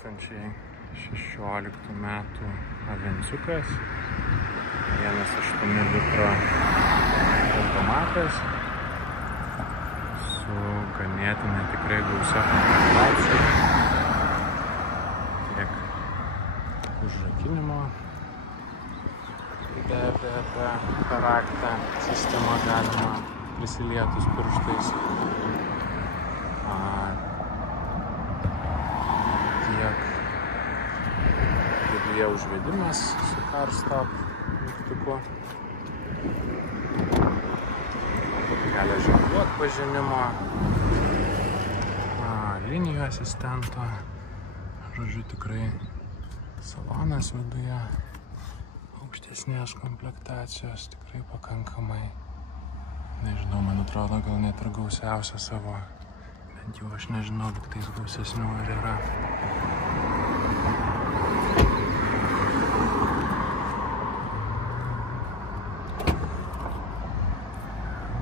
2016 metų avinciukas, 1,8 litro automatas su ganėtinai tikrai gausia komplektacija, tiek užrakinimo, apie raktą sistemą galima prisilietus pirštais, tiek viduje užvedimas su car stop mygtuku, kelio ženklų atpažinimo, linijų asistento, žodžiu, tikrai salonas viduje aukštesnės komplektacijos, tikrai pakankamai, nežinau, man atrodo, gal net ir gausiausia savo, bent jau aš nežinau, liktais gausesnių ar yra.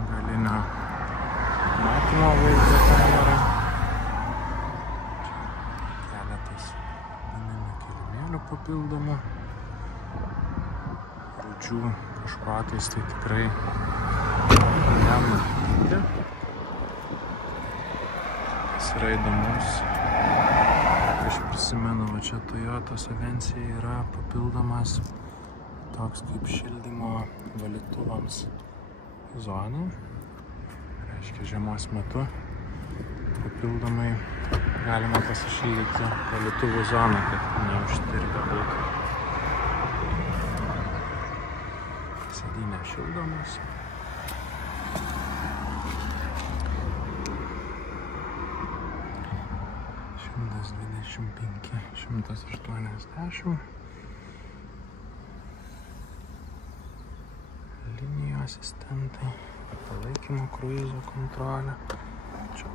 Galinio matymo vaizdo kamera. Keletas ganimų kilimėlių papildomų. Rūdžių kažkokiais tai tikrai nematyti. Kas yra įdomus, aš prisimenu, va čia Toyotos Avencija yra papildomas toks kaip šildymo valytuvams zona. Reiškia, žiemos metu papildomai galima pasišildyti valytuvų zoną, kad neužtirpę būtų. Sėdynė šildomos. $125–180. Linijų asistentai, palaikymo kruizo kontrolė. Čia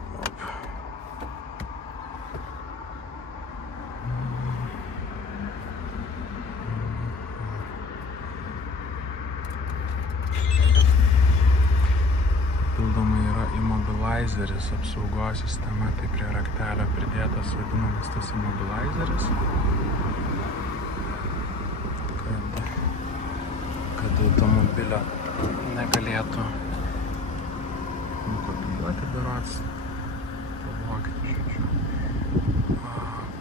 papildomai yra immobilizeris apsaugos sistema, tai prie raktelio pridėtas vadinamas tas immobilizeris, kad automobilio negalėtų nukopijuoti berods, pavogti, žodžiu.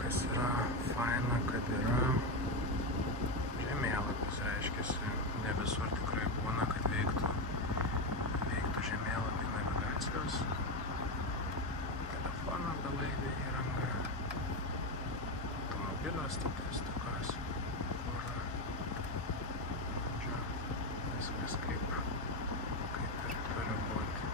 Kas yra faina, kad yra žemėlapis, reiškiasi, ne visur tikrai būna, kad veiktų žemėlapį navigacijos, telefono belaidė įranga, automobilio statistikos, kur viskas kaip ir turi būti.